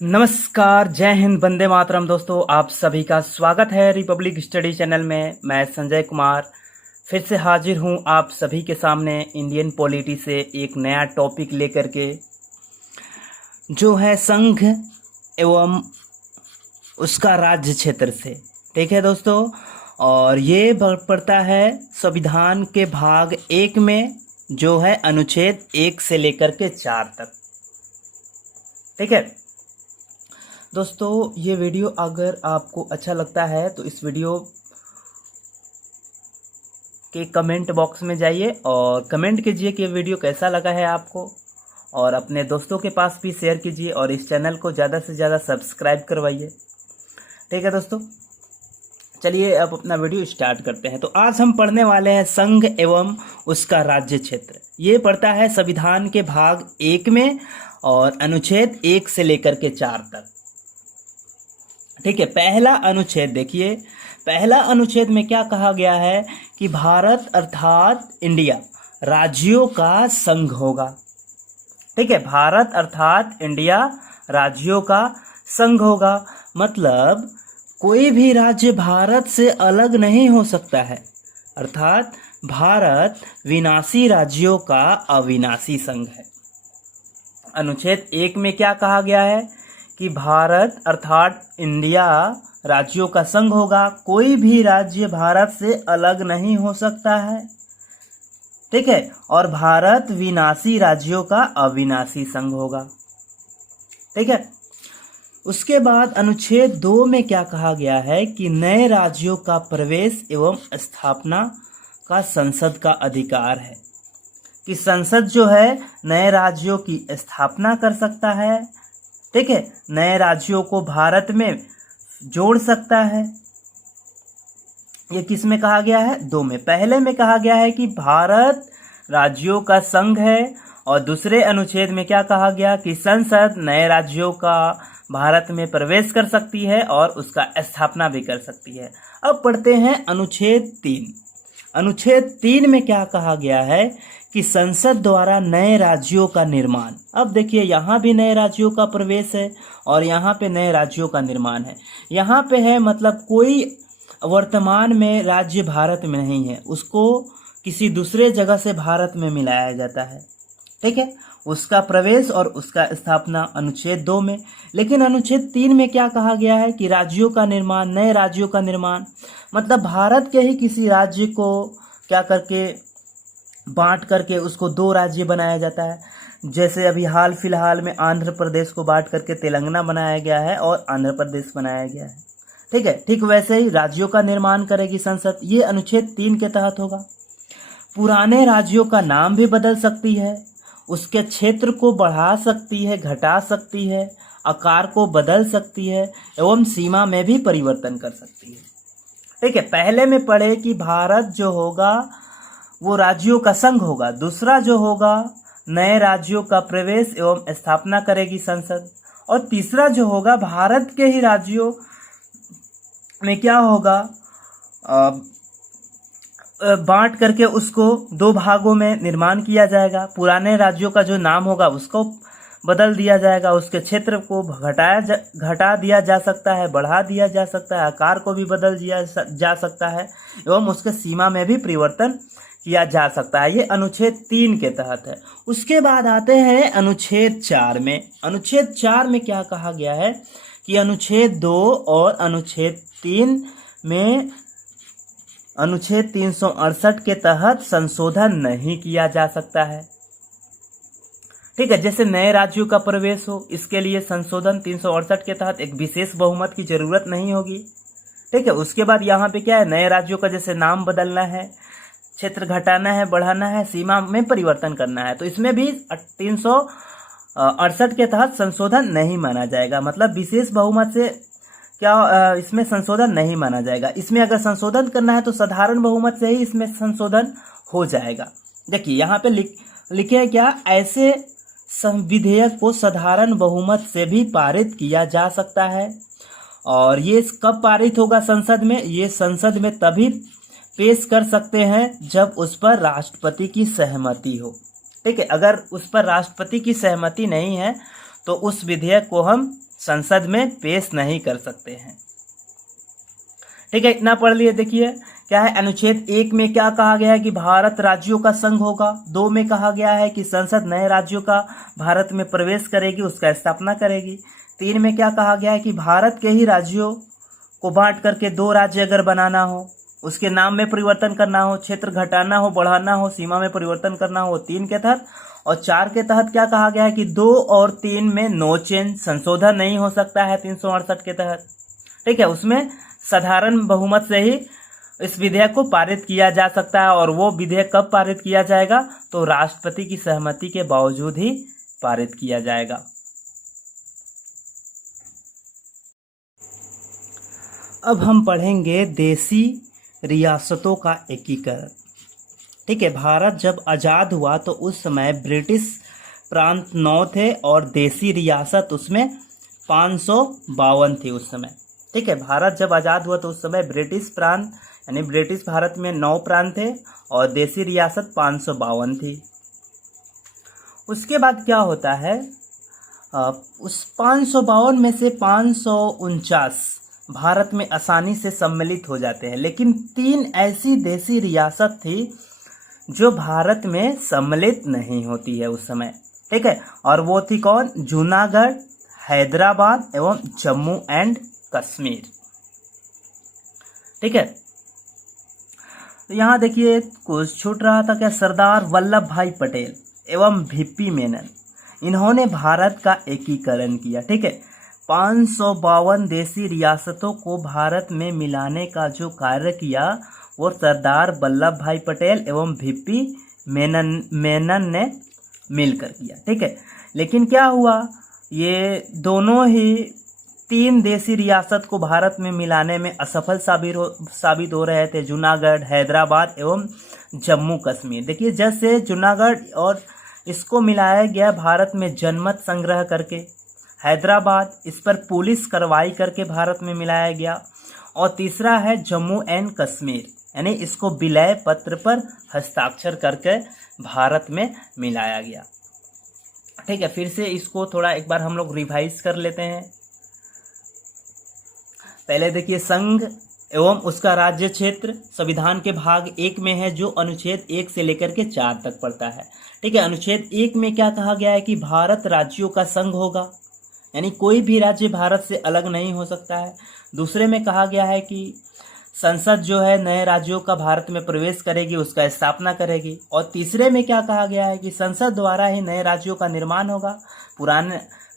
नमस्कार, जय हिंद, वंदे मातरम। दोस्तों, आप सभी का स्वागत है रिपब्लिक स्टडी चैनल में। मैं संजय कुमार फिर से हाजिर हूं आप सभी के सामने इंडियन पॉलिटी से एक नया टॉपिक लेकर के, जो है संघ एवं उसका राज्य क्षेत्र से। ठीक है दोस्तों, और ये पड़ता है संविधान के भाग 1 में, जो है अनुच्छेद 1 से लेकर के 4 तक। ठीक है दोस्तों, ये वीडियो अगर आपको अच्छा लगता है तो इस वीडियो के कमेंट बॉक्स में जाइए और कमेंट कीजिए कि वीडियो कैसा लगा है आपको, और अपने दोस्तों के पास भी शेयर कीजिए और इस चैनल को ज़्यादा से ज़्यादा सब्सक्राइब करवाइए। ठीक है दोस्तों, चलिए अब अपना वीडियो स्टार्ट करते हैं। तो आज हम पढ़ने वाले हैं संघ एवं उसका राज्य क्षेत्र। ये पड़ता है संविधान के भाग 1 में और अनुच्छेद 1 से लेकर के 4 तक। ठीक है, पहला अनुच्छेद देखिए। पहला अनुच्छेद में क्या कहा गया है कि भारत अर्थात इंडिया राज्यों का संघ होगा। ठीक है, भारत अर्थात इंडिया राज्यों का संघ होगा। मतलब कोई भी राज्य भारत से अलग नहीं हो सकता है, अर्थात भारत विनाशी राज्यों का अविनाशी संघ है। अनुच्छेद 1 में क्या कहा गया है कि भारत अर्थात इंडिया राज्यों का संघ होगा। कोई भी राज्य भारत से अलग नहीं हो सकता है। ठीक है, और भारत विनाशी राज्यों का अविनाशी संघ होगा। ठीक है, उसके बाद अनुच्छेद 2 में क्या कहा गया है कि नए राज्यों का प्रवेश एवं स्थापना का संसद का अधिकार है, कि संसद जो है नए राज्यों की स्थापना कर सकता है। ठीक है, नए राज्यों को भारत में जोड़ सकता है। ये किस में कहा गया है? 2 में। पहले में कहा गया है कि भारत राज्यों का संघ है, और दूसरे अनुच्छेद में क्या कहा गया कि संसद नए राज्यों का भारत में प्रवेश कर सकती है और उसका स्थापना भी कर सकती है। अब पढ़ते हैं अनुच्छेद 3। अनुच्छेद 3 में क्या कहा गया है कि संसद द्वारा नए राज्यों का निर्माण। अब देखिए, यहाँ भी नए राज्यों का प्रवेश है और यहाँ पे नए राज्यों का निर्माण है। यहाँ पे है मतलब कोई वर्तमान में राज्य भारत में नहीं है, उसको किसी दूसरे जगह से भारत में मिलाया जाता है। ठीक है, उसका प्रवेश और उसका स्थापना अनुच्छेद 2 में। लेकिन अनुच्छेद 3 में क्या कहा गया है कि राज्यों का निर्माण, नए राज्यों का निर्माण, मतलब भारत के ही किसी राज्य को क्या करके बांट करके उसको 2 राज्य बनाया जाता है। जैसे अभी हाल फिलहाल में आंध्र प्रदेश को बांट करके तेलंगाना बनाया गया है और आंध्र प्रदेश बनाया गया है। ठीक है, ठीक वैसे ही राज्यों का निर्माण करेगी संसद। ये अनुच्छेद 3 के तहत होगा। पुराने राज्यों का नाम भी बदल सकती है, उसके क्षेत्र को बढ़ा सकती है, घटा सकती है, आकार को बदल सकती है एवं सीमा में भी परिवर्तन कर सकती है। ठीक है, पहले में पढ़े कि भारत जो होगा वो राज्यों का संघ होगा। दूसरा जो होगा, नए राज्यों का प्रवेश एवं स्थापना करेगी संसद। और तीसरा जो होगा, भारत के ही राज्यों में क्या होगा, बांट करके उसको 2 भागों में निर्माण किया जाएगा। पुराने राज्यों का जो नाम होगा उसको बदल दिया जाएगा, उसके क्षेत्र को घटा दिया जा सकता है, बढ़ा दिया जा सकता है, आकार को भी बदल दिया जा सकता है एवं उसके सीमा में भी परिवर्तन किया जा सकता है। ये अनुच्छेद 3 के तहत है। उसके बाद आते हैं अनुच्छेद 4 में। अनुच्छेद 4 में क्या कहा गया है कि अनुच्छेद 2 और अनुच्छेद 3 में अनुच्छेद 368 के तहत संशोधन नहीं किया जा सकता है। ठीक है, जैसे नए राज्यों का प्रवेश हो, इसके लिए संशोधन 368 के तहत एक विशेष बहुमत की जरूरत नहीं होगी। ठीक है, उसके बाद यहाँ पे क्या है, नए राज्यों का जैसे नाम बदलना है, क्षेत्र घटाना है, बढ़ाना है, सीमा में परिवर्तन करना है, तो इसमें भी 368 के तहत संशोधन नहीं माना जाएगा। मतलब विशेष बहुमत से क्या इसमें संशोधन नहीं माना जाएगा। इसमें अगर संशोधन करना है तो साधारण बहुमत से ही इसमें संशोधन हो जाएगा। देखिए यहाँ पे लिखे है क्या, ऐसे विधेयक को साधारण बहुमत से भी पारित किया जा सकता है। और ये कब पारित होगा संसद में? ये संसद में तभी पेश कर सकते हैं जब उस पर राष्ट्रपति की सहमति हो। ठीक है, अगर उस पर राष्ट्रपति की सहमति नहीं है तो उस विधेयक को हम संसद में पेश नहीं कर सकते हैं। ठीक है, इतना पढ़ लिए। देखिए क्या है, अनुच्छेद 1 में क्या कहा गया है कि भारत राज्यों का संघ होगा। 2 में कहा गया है कि संसद नए राज्यों का भारत में प्रवेश करेगी, उसका स्थापना करेगी। 3 में क्या कहा गया है कि भारत के ही राज्यों को बांट करके 2 राज्य अगर बनाना हो, उसके नाम में परिवर्तन करना हो, क्षेत्र घटाना हो, बढ़ाना हो, सीमा में परिवर्तन करना हो, 3 के तहत। और 4 के तहत क्या कहा गया है कि 2 और 3 में नो चेंज, संशोधन नहीं हो सकता है 368 के तहत। ठीक है, उसमें साधारण बहुमत से ही इस विधेयक को पारित किया जा सकता है। और वो विधेयक कब पारित किया जाएगा, तो राष्ट्रपति की सहमति के बावजूद ही पारित किया जाएगा। अब हम पढ़ेंगे देसी रियासतों का एकीकरण। ठीक है, भारत जब आज़ाद हुआ तो उस समय ब्रिटिश प्रांत 9 थे और देसी रियासत उसमें 552 थी उस समय। ठीक है, भारत जब आज़ाद हुआ तो उस समय ब्रिटिश प्रांत यानी ब्रिटिश भारत में 9 प्रांत थे और देसी रियासत 552 थी। उसके बाद क्या होता है, उस 552 में से 549 भारत में आसानी से सम्मिलित हो जाते हैं, लेकिन 3 ऐसी देसी रियासत थी जो भारत में सम्मिलित नहीं होती है उस समय। ठीक है, और वो थी कौन, जूनागढ़, हैदराबाद एवं जम्मू एंड कश्मीर। ठीक है, तो यहाँ देखिए कुछ छूट रहा था क्या, सरदार वल्लभ भाई पटेल एवं वीपी मेनन, इन्होंने भारत का एकीकरण किया। ठीक है, 552 देसी रियासतों को भारत में मिलाने का जो कार्य किया वो सरदार वल्लभ भाई पटेल एवं वीपी मेनन ने मिलकर किया। ठीक है, लेकिन क्या हुआ, ये दोनों ही 3 देसी रियासत को भारत में मिलाने में असफल साबित हो रहे थे, जूनागढ़, हैदराबाद एवं जम्मू कश्मीर। देखिए जैसे जूनागढ़ और इसको मिलाया गया भारत में जनमत संग्रह करके, हैदराबाद इस पर पुलिस कार्रवाई करके भारत में मिलाया गया, और तीसरा है जम्मू एंड कश्मीर, यानी इसको विलय पत्र पर हस्ताक्षर करके भारत में मिलाया गया। ठीक है, फिर से इसको थोड़ा एक बार हम लोग रिवाइज कर लेते हैं। पहले देखिए, संघ एवं उसका राज्य क्षेत्र संविधान के भाग 1 में है, जो अनुच्छेद 1 से लेकर के 4 तक पड़ता है। ठीक है, अनुच्छेद 1 में क्या कहा गया है कि भारत राज्यों का संघ होगा, यानी कोई भी राज्य भारत से अलग नहीं हो सकता है। दूसरे में कहा गया है कि संसद जो है नए राज्यों का भारत में प्रवेश करेगी, उसका स्थापना करेगी। और तीसरे में क्या कहा गया है कि संसद द्वारा ही नए राज्यों का निर्माण होगा,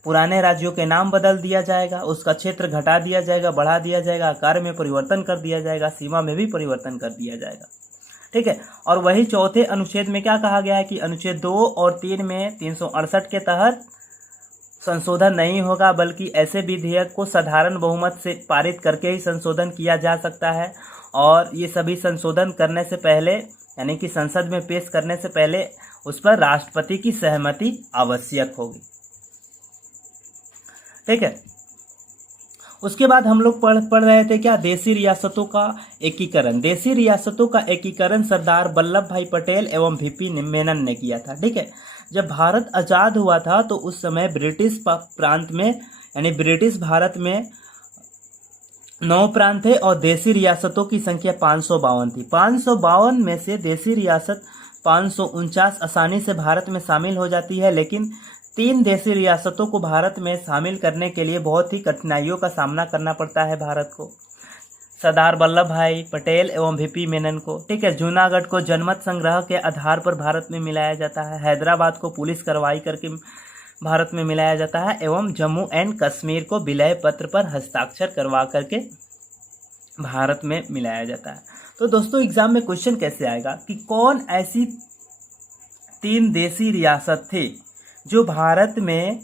पुराने राज्यों के नाम बदल दिया जाएगा, उसका क्षेत्र घटा दिया जाएगा, बढ़ा दिया जाएगा, आकार में परिवर्तन कर दिया जाएगा, सीमा में भी परिवर्तन कर दिया जाएगा। ठीक है, और वही चौथे अनुच्छेद में क्या कहा गया है कि अनुच्छेद 2 और 3 में 368 के तहत संशोधन नहीं होगा, बल्कि ऐसे विधेयक को साधारण बहुमत से पारित करके ही संशोधन किया जा सकता है। और ये सभी संशोधन करने से पहले, यानी कि संसद में पेश करने से पहले उस पर राष्ट्रपति की सहमति आवश्यक होगी। ठीक है, उसके बाद हम लोग पढ़ रहे थे क्या, देसी रियासतों का एकीकरण। देसी रियासतों का एकीकरण सरदार वल्लभ भाई पटेल एवं वीपी मेनन ने किया था। ठीक है, जब भारत आज़ाद हुआ था तो उस समय ब्रिटिश प्रांत में, यानी ब्रिटिश भारत में 9 प्रांत थे और देसी रियासतों की संख्या 552 थी। 552 में से देसी रियासत 549 आसानी से भारत में शामिल हो जाती है, लेकिन 3 देसी रियासतों को भारत में शामिल करने के लिए बहुत ही कठिनाइयों का सामना करना पड़ता है भारत को, सरदार वल्लभ भाई पटेल एवं वीपी मेनन को। ठीक है, जूनागढ़ को जनमत संग्रह के आधार पर भारत में मिलाया जाता है, हैदराबाद को पुलिस कार्रवाई करके भारत में मिलाया जाता है, एवं जम्मू एंड कश्मीर को विलय पत्र पर हस्ताक्षर करवा करके भारत में मिलाया जाता है। तो दोस्तों एग्जाम में क्वेश्चन कैसे आएगा कि कौन ऐसी 3 देसी रियासत थी जो भारत में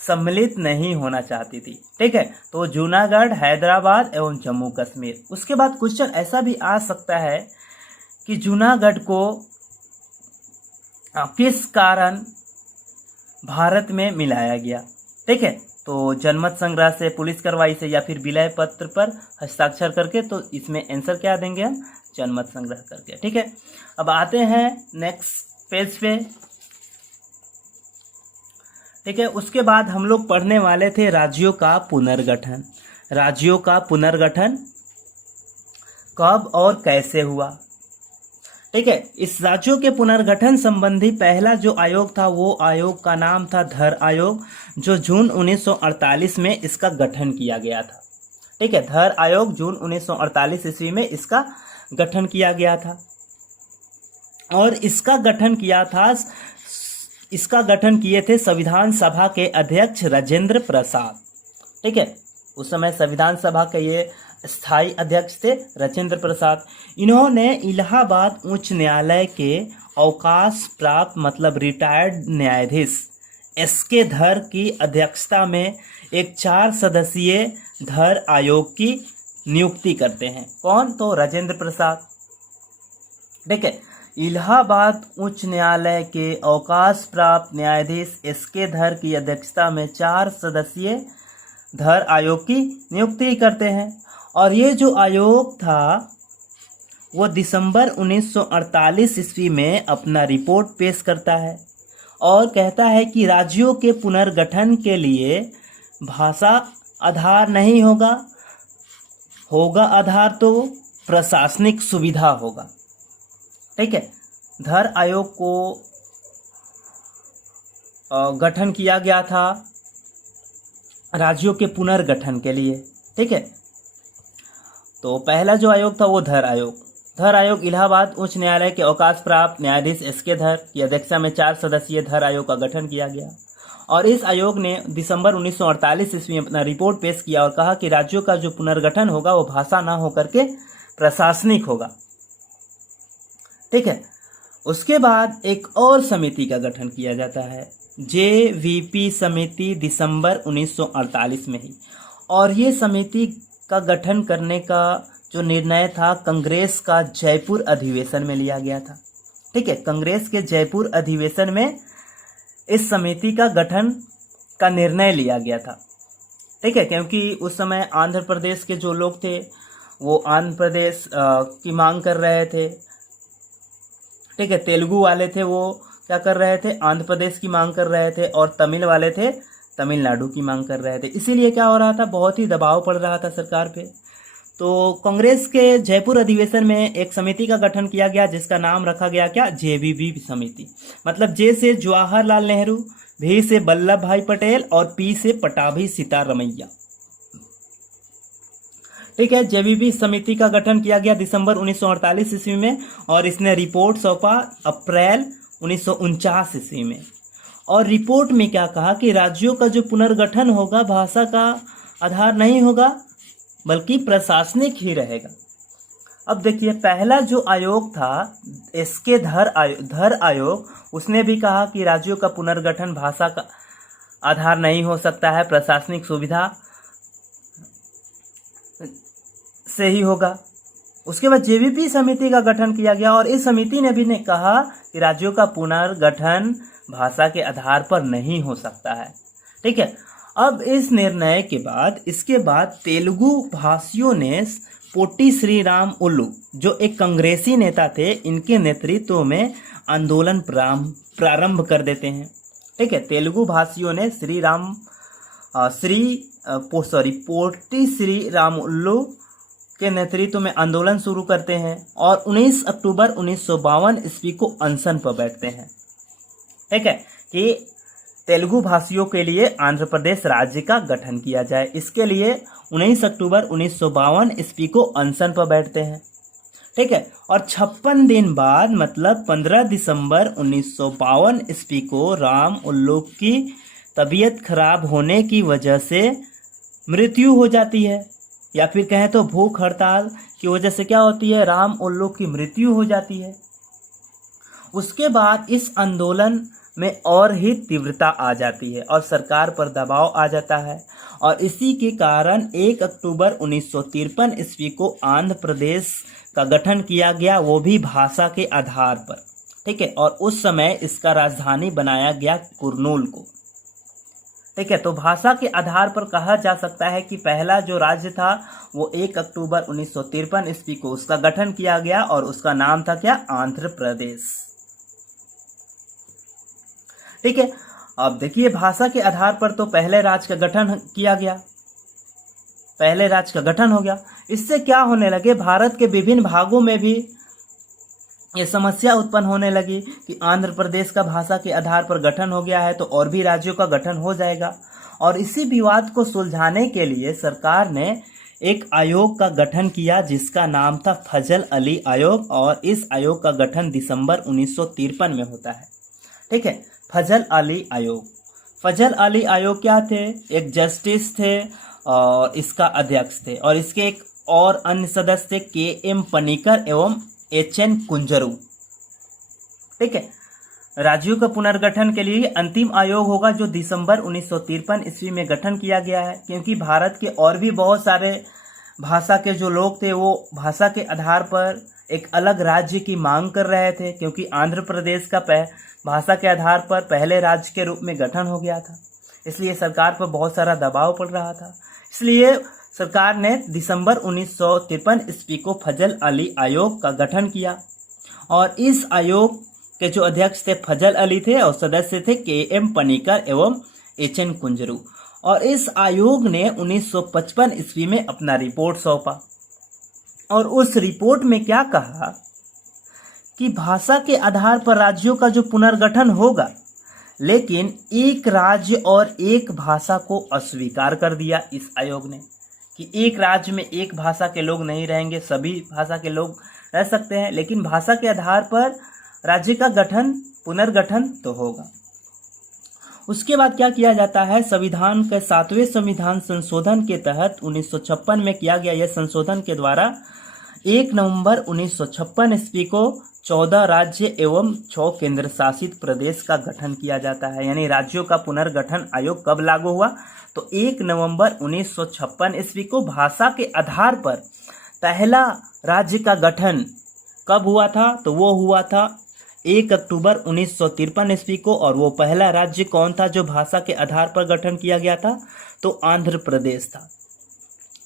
सम्मिलित नहीं होना चाहती थी। ठीक है, तो जूनागढ़, हैदराबाद एवं जम्मू कश्मीर। उसके बाद क्वेश्चन ऐसा भी आ सकता है कि जूनागढ़ को किस कारण भारत में मिलाया गया। ठीक है, तो जनमत संग्रह से, पुलिस कार्रवाई से, या फिर विलय पत्र पर हस्ताक्षर करके। तो इसमें आंसर क्या देंगे हम, जनमत संग्रह करके। ठीक है, अब आते हैं नेक्स्ट पेज पे। ठीक है। उसके बाद हम लोग पढ़ने वाले थे राज्यों का पुनर्गठन। राज्यों का पुनर्गठन कब और कैसे हुआ। ठीक है। इस राज्यों के पुनर्गठन संबंधी पहला जो आयोग था वो आयोग का नाम था धर आयोग, जो जून 1948 में इसका गठन किया गया था। ठीक है। धर आयोग जून 1948 ईस्वी में इसका गठन किया गया था और इसका गठन किए थे संविधान सभा के अध्यक्ष राजेंद्र प्रसाद। ठीक है। उस समय संविधान सभा के ये स्थायी अध्यक्ष थे राजेंद्र प्रसाद। इन्होंने इलाहाबाद उच्च न्यायालय के अवकाश प्राप्त मतलब रिटायर्ड न्यायाधीश एसके धर की अध्यक्षता में एक 4 सदस्यीय धर आयोग की नियुक्ति करते हैं। कौन? तो राजेंद्र प्रसाद। ठीक है। इलाहाबाद उच्च न्यायालय के अवकाश प्राप्त न्यायाधीश एसके धर की अध्यक्षता में 4 सदस्यीय धर आयोग की नियुक्ति करते हैं और ये जो आयोग था वो दिसंबर 1948 ईस्वी में अपना रिपोर्ट पेश करता है और कहता है कि राज्यों के पुनर्गठन के लिए भाषा आधार नहीं होगा आधार तो प्रशासनिक सुविधा होगा। ठीक है। धर आयोग को गठन किया गया था राज्यों के पुनर्गठन के लिए। ठीक है। तो पहला जो आयोग था वो धर आयोग इलाहाबाद उच्च न्यायालय के अवकाश प्राप्त न्यायाधीश एसके धर की अध्यक्षता में 4 सदस्यीय धर आयोग का गठन किया गया और इस आयोग ने दिसंबर 1948 ईस्वी में अपना रिपोर्ट पेश किया और कहा कि राज्यों का जो पुनर्गठन होगा वो भाषा ना होकर के प्रशासनिक होगा। ठीक है। उसके बाद एक और समिति का गठन किया जाता है, जेवीपी समिति, दिसंबर 1948 में ही। और ये समिति का गठन करने का जो निर्णय था कांग्रेस का जयपुर अधिवेशन में लिया गया था। ठीक है। कांग्रेस के जयपुर अधिवेशन में इस समिति का गठन का निर्णय लिया गया था। ठीक है। क्योंकि उस समय आंध्र प्रदेश के जो लोग थे वो आंध्र प्रदेश की मांग कर रहे थे। ठीक है। तेलुगु वाले थे वो क्या कर रहे थे? आंध्र प्रदेश की मांग कर रहे थे और तमिल वाले थे तमिलनाडु की मांग कर रहे थे। इसीलिए क्या हो रहा था? बहुत ही दबाव पड़ रहा था सरकार पे। तो कांग्रेस के जयपुर अधिवेशन में एक समिति का गठन किया गया जिसका नाम रखा गया क्या? जेवीबी समिति। मतलब जे से जवाहरलाल नेहरू, भी से वल्लभ भाई पटेल और पी से पटाभी सीतारमैया। ठीक है। जेवीबी समिति का गठन किया गया दिसंबर 1948 ईस्वी में और इसने रिपोर्ट सौंपा अप्रैल 1949 ईस्वी में। और रिपोर्ट में क्या कहा कि राज्यों का जो पुनर्गठन होगा भाषा का आधार नहीं होगा बल्कि प्रशासनिक ही रहेगा। अब देखिए पहला जो आयोग था इसके धर आयोग, उसने भी कहा कि राज्यों का पुनर्गठन भाषा का आधार नहीं हो सकता है, प्रशासनिक सुविधा से ही होगा। उसके बाद जेवीपी समिति का गठन किया गया और इस समिति ने भी कहा कि राज्यों का पुनर्गठन भाषा के आधार पर नहीं हो सकता है। ठीक है। अब इस निर्णय के बाद इसके बाद तेलुगु भाषियों ने पोट्टी श्रीराम उल्लू जो एक कांग्रेसी नेता थे, इनके नेतृत्व में आंदोलन प्रारंभ कर देते हैं। ठीक है। तेलुगु भाषियों ने पोट्टी श्रीराम उल्लू के नेतृत्व में आंदोलन शुरू करते हैं और 19 अक्टूबर 1952 ईस्वी को अनशन पर बैठते हैं। ठीक है। कि तेलुगु भाषियों के लिए आंध्र प्रदेश राज्य का गठन किया जाए, इसके लिए 19 अक्टूबर 1952 ईस्वी को अनशन पर बैठते हैं। ठीक है। और 56 दिन बाद मतलब 15 दिसंबर 1952 ईस्वी को राम उल्लू की तबीयत खराब होने की वजह से मृत्यु हो जाती है, या फिर कहें तो भूख हड़ताल की वजह से क्या होती है? राम उल्लू की मृत्यु हो जाती है। उसके बाद इस आंदोलन में और ही तीव्रता आ जाती है और सरकार पर दबाव आ जाता है और इसी के कारण 1 अक्टूबर 1953 ईस्वी को आंध्र प्रदेश का गठन किया गया, वो भी भाषा के आधार पर। ठीक है। और उस समय इसका राजधानी बनाया गया कुर्नूल को। ठीक है। तो भाषा के आधार पर कहा जा सकता है कि पहला जो राज्य था वो 1 अक्टूबर 1953 ईस्वी को उसका गठन किया गया और उसका नाम था क्या? आंध्र प्रदेश। ठीक है। अब देखिए, भाषा के आधार पर तो पहले राज्य का गठन किया गया, पहले राज्य का गठन हो गया। इससे क्या होने लगे, भारत के विभिन्न भागों में भी ये समस्या उत्पन्न होने लगी कि आंध्र प्रदेश का भाषा के आधार पर गठन हो गया है तो और भी राज्यों का गठन हो जाएगा। और इसी विवाद को सुलझाने के लिए सरकार ने एक आयोग का गठन किया जिसका नाम था फजल अली आयोग, और इस आयोग का गठन दिसंबर 1953 में होता है। ठीक है, फजल अली आयोग। फजल अली आयोग क्या थे, एक जस्टिस थे और इसका अध्यक्ष थे, और इसके एक और अन्य सदस्य थे के.एम. पनिकर एवं एच.एन. कुंजरू। ठीक है, राज्यों का पुनर्गठन के लिए अंतिम आयोग होगा जो दिसंबर 1953 ईस्वी में गठन किया गया है, क्योंकि भारत के और भी बहुत सारे भाषा के जो लोग थे वो भाषा के आधार पर एक अलग राज्य की मांग कर रहे थे, क्योंकि आंध्र प्रदेश का भाषा के आधार पर पहले राज्य के रूप में गठन हो गया था, इसलिए सरकार पर बहुत सारा दबाव पड़ रहा था। इसलिए सरकार ने दिसंबर 1953 ईस्वी को फजल अली आयोग का गठन किया, और इस आयोग के जो अध्यक्ष थे फजल अली थे और सदस्य थे के.एम. पनिकर एवं एच.एन. कुंजरू। और इस आयोग ने 1955 ईस्वी में अपना रिपोर्ट सौंपा, और उस रिपोर्ट में क्या कहा कि भाषा के आधार पर राज्यों का जो पुनर्गठन होगा, लेकिन एक राज्य और एक भाषा को अस्वीकार कर दिया इस आयोग ने, कि एक राज्य में एक भाषा के लोग नहीं रहेंगे, सभी भाषा के लोग रह सकते हैं, लेकिन भाषा के आधार पर राज्य का गठन पुनर्गठन तो होगा। उसके बाद क्या किया जाता है, संविधान के 7वें संविधान संशोधन के तहत 1956 में किया गया यह संशोधन के द्वारा 1 नवंबर 1956 ईस्वी को 14 राज्य एवं 6 केंद्र शासित प्रदेश का गठन किया जाता है। यानी राज्यों का पुनर्गठन आयोग कब लागू हुआ, तो 1 नवंबर 1956 ईस्वी को भाषा के आधार पर पहला राज्य का गठन कब हुआ था, तो वो हुआ था 1 अक्टूबर 1953 ईस्वी को। और वो पहला राज्य कौन था जो भाषा के आधार पर गठन किया गया था, तो आंध्र प्रदेश था।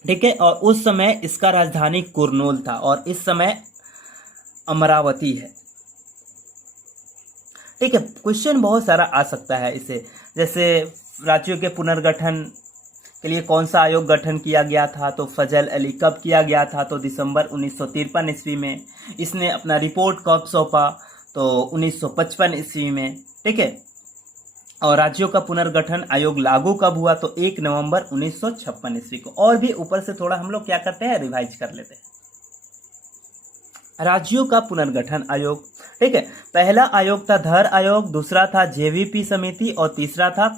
ठीक है, और उस समय इसका राजधानी कुर्नूल था, और इस समय अमरावती है। ठीक है, क्वेश्चन बहुत सारा आ सकता है इसे, जैसे राज्यों के पुनर्गठन के लिए कौन सा आयोग गठन किया गया था, तो फजल अली कब किया गया था, तो दिसंबर 1953 ईस्वी में। इसने अपना रिपोर्ट कब सौंपा, तो 1955 ईस्वी में। ठीक है, और राज्यों का पुनर्गठन आयोग लागू कब हुआ, तो 1 नवंबर 1956 ईस्वी को। और भी ऊपर से थोड़ा हम लोग क्या करते हैं, रिवाइज कर लेते हैं राज्यों का पुनर्गठन आयोग। ठीक है, पहला आयोग था धर आयोग, दूसरा था जेवीपी समिति, और तीसरा था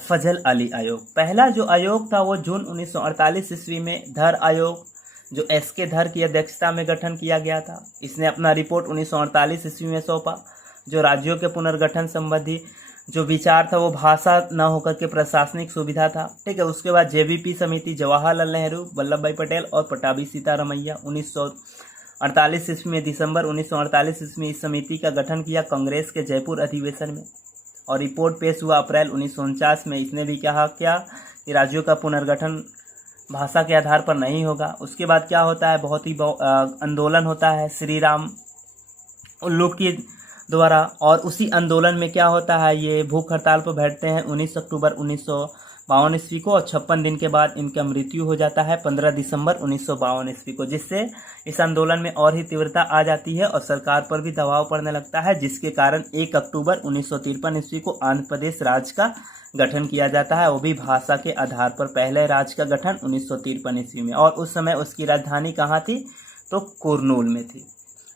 फजल अली आयोग। पहला जो आयोग था वो जून 1948 ईस्वी में धर आयोग, जो एस.के. धर की अध्यक्षता में गठन किया गया था। इसने अपना रिपोर्ट 1948 ईस्वी में सौंपा। जो राज्यों के पुनर्गठन संबंधी जो विचार था वो भाषा न होकर के प्रशासनिक सुविधा था। ठीक है, उसके बाद जेवीपी समिति जवाहरलाल नेहरू, वल्लभ भाई पटेल और पटाभी सीतारमैया 1948 ईस्वी में, दिसंबर 1948 ईस्वी में इस समिति का गठन किया कांग्रेस के जयपुर अधिवेशन में, और रिपोर्ट पेश हुआ अप्रैल 1949 में। इसने भी कहा क्या कि राज्यों का पुनर्गठन भाषा के आधार पर नहीं होगा। उसके बाद क्या होता है, बहुत ही आंदोलन होता है श्री राम उल्लू के द्वारा, और उसी आंदोलन में क्या होता है, ये भूख हड़ताल पर बैठते हैं 19 अक्टूबर 1952 ईस्वी को, और 56 दिन के बाद इनका मृत्यु हो जाता है 15 दिसंबर 1952 ईस्वी को, जिससे इस आंदोलन में और ही तीव्रता आ जाती है और सरकार पर भी दबाव पड़ने लगता है, जिसके कारण 1 अक्टूबर 1953 ईस्वी को आंध्र प्रदेश राज्य का गठन किया जाता है, वो भी भाषा के आधार पर। पहले राज्य का गठन 1953 ईस्वी में, और उस समय उसकी राजधानी कहाँ थी, तो कुर्नूल में थी।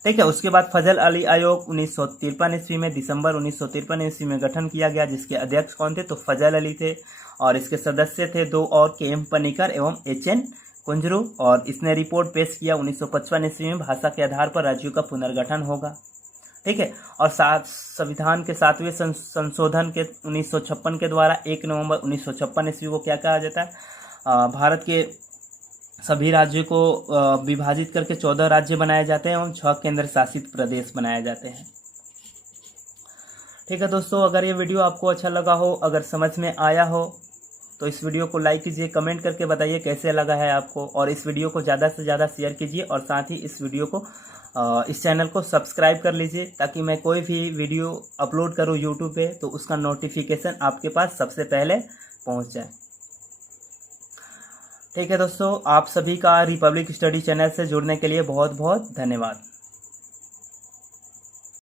ठीक है, उसके बाद फजल अली आयोग 1953 ईस्वी में, दिसंबर 1953 ईस्वी में गठन किया गया, जिसके अध्यक्ष कौन थे, तो फजल अली थे, और इसके सदस्य थे 2 और, के.एम. पनिकर एवं एच.एन. कुंजरू, और इसने रिपोर्ट पेश किया 1955 ईस्वी में, भाषा के आधार पर राज्यों का पुनर्गठन होगा। ठीक है, और संविधान के 7वें संशोधन के 1956 के द्वारा 1 नवंबर 1956 ईस्वी को क्या कहा जाता है, भारत के सभी राज्यों को विभाजित करके 14 राज्य बनाए जाते हैं एवं 6 केंद्र शासित प्रदेश बनाए जाते हैं। ठीक है दोस्तों, अगर ये वीडियो आपको अच्छा लगा हो, अगर समझ में आया हो, तो इस वीडियो को लाइक कीजिए, कमेंट करके बताइए कैसे लगा है आपको, और इस वीडियो को ज़्यादा से ज़्यादा शेयर कीजिए, और साथ ही इस वीडियो को इस चैनल को सब्सक्राइब कर लीजिए ताकि मैं कोई भी वीडियो अपलोड करूँ यूट्यूब पे तो उसका नोटिफिकेशन आपके पास सबसे पहले पहुंच जाए। ठीक है दोस्तों, आप सभी का रिपब्लिक स्टडी चैनल से जुड़ने के लिए बहुत बहुत धन्यवाद।